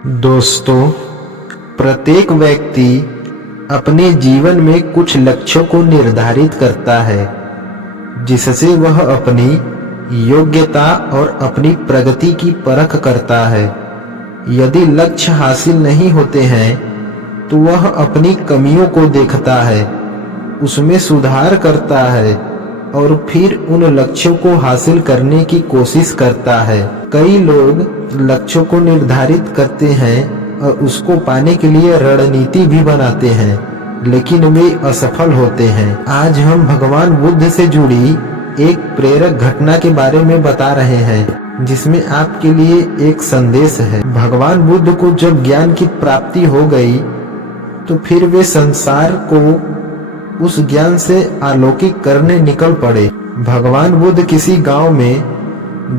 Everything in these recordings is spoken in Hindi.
दोस्तों, प्रत्येक व्यक्ति अपने जीवन में कुछ लक्ष्यों को निर्धारित करता है जिससे वह अपनी योग्यता और अपनी प्रगति की परख करता है। यदि लक्ष्य हासिल नहीं होते हैं तो वह अपनी कमियों को देखता है, उसमें सुधार करता है और फिर उन लक्ष्यों को हासिल करने की कोशिश करता है। कई लोग लक्ष्यों को निर्धारित करते हैं और उसको पाने के लिए रणनीति भी बनाते हैं, लेकिन वे असफल होते हैं। आज हम भगवान बुद्ध से जुड़ी एक प्रेरक घटना के बारे में बता रहे हैं, जिसमें आपके लिए एक संदेश है। भगवान बुद्ध को जब ज्ञान की प्राप्ति हो गई तो फिर वे संसार को उस ज्ञान से अलौकिक करने निकल पड़े। भगवान बुद्ध किसी गांव में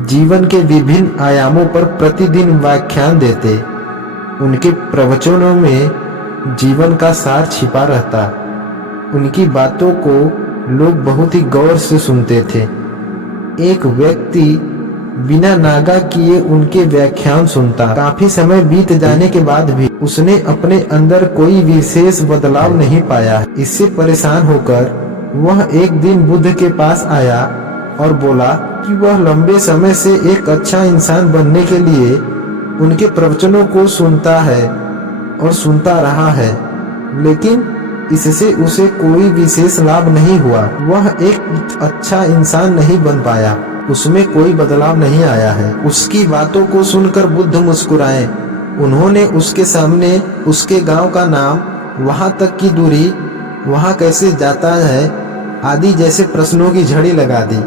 जीवन के विभिन्न आयामों पर प्रतिदिन व्याख्यान देते। उनके प्रवचनों में जीवन का सार छिपा रहता। उनकी बातों को लोग बहुत ही गौर से सुनते थे। एक व्यक्ति बिना नागा किए उनके व्याख्यान सुनता। काफी समय बीत जाने के बाद भी उसने अपने अंदर कोई विशेष बदलाव नहीं पाया। इससे परेशान होकर वह एक दिन बुद्ध के पास आया और बोला कि वह लंबे समय से एक अच्छा इंसान बनने के लिए उनके प्रवचनों को सुनता है और सुनता रहा है, लेकिन इससे उसे कोई विशेष लाभ नहीं हुआ। वह एक अच्छा इंसान नहीं बन पाया, उसमें कोई बदलाव नहीं आया है। उसकी बातों को सुनकर बुद्ध मुस्कुराए। उन्होंने उसके सामने उसके गांव का नाम, वहां तक की दूरी, वहां कैसे जाता है आदि जैसे प्रश्नों की झड़ी लगा दी।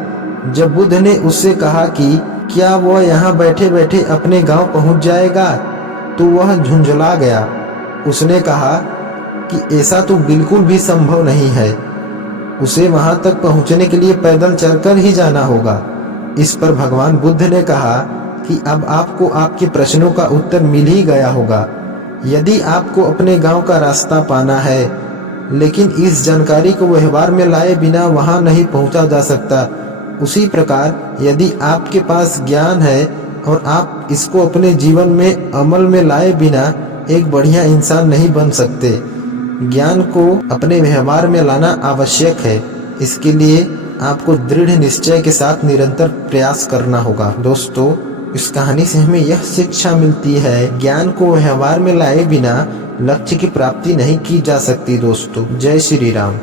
जब बुद्ध ने उससे कहा कि क्या वह यहाँ बैठे बैठे अपने गांव पहुंच जाएगा, तो वह झुंझला गया। उसने कहा कि ऐसा तो बिल्कुल भी संभव नहीं है, उसे वहां तक पहुंचने के लिए पैदल चलकर ही जाना होगा। इस पर भगवान बुद्ध ने कहा कि अब आपको आपके प्रश्नों का उत्तर मिल ही गया होगा। यदि आपको अपने गांव का रास्ता पाना है, लेकिन इस जानकारी को व्यवहार में लाए बिना वहां नहीं पहुंचा जा सकता, उसी प्रकार यदि आपके पास ज्ञान है और आप इसको अपने जीवन में अमल में लाए बिना एक बढ़िया इंसान नहीं बन सकते। ज्ञान को अपने व्यवहार में लाना आवश्यक है। इसके लिए आपको दृढ़ निश्चय के साथ निरंतर प्रयास करना होगा। दोस्तों, इस कहानी से हमें यह शिक्षा मिलती है, ज्ञान को व्यवहार में लाए बिना लक्ष्य की प्राप्ति नहीं की जा सकती। दोस्तों, जय श्री राम।